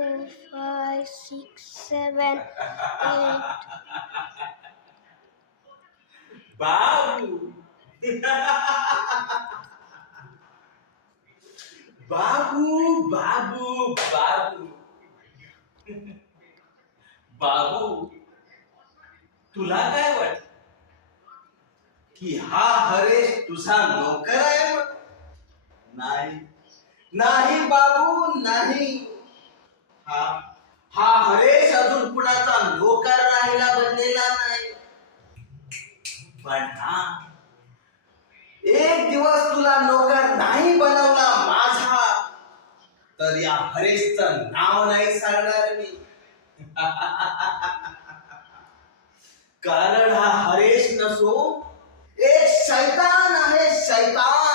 4, 5, 6, 7, 8. बाबू बाबू बाबू बाबू बाबू तुला काय वाटत की हा हरेश तुझा नोकर आहे मग? नाही नाही बाबू नाही. हा हा हरेश अजून कुणाचा नोकर राहिला बनलेला नाही. पण हा एक दिवस तुला नोकर नाही बनवला माझा तर या हरेशचं नाव नाही सांगणार मी. कारण हा हरेश नसो एक शैतान आहे, शैतान.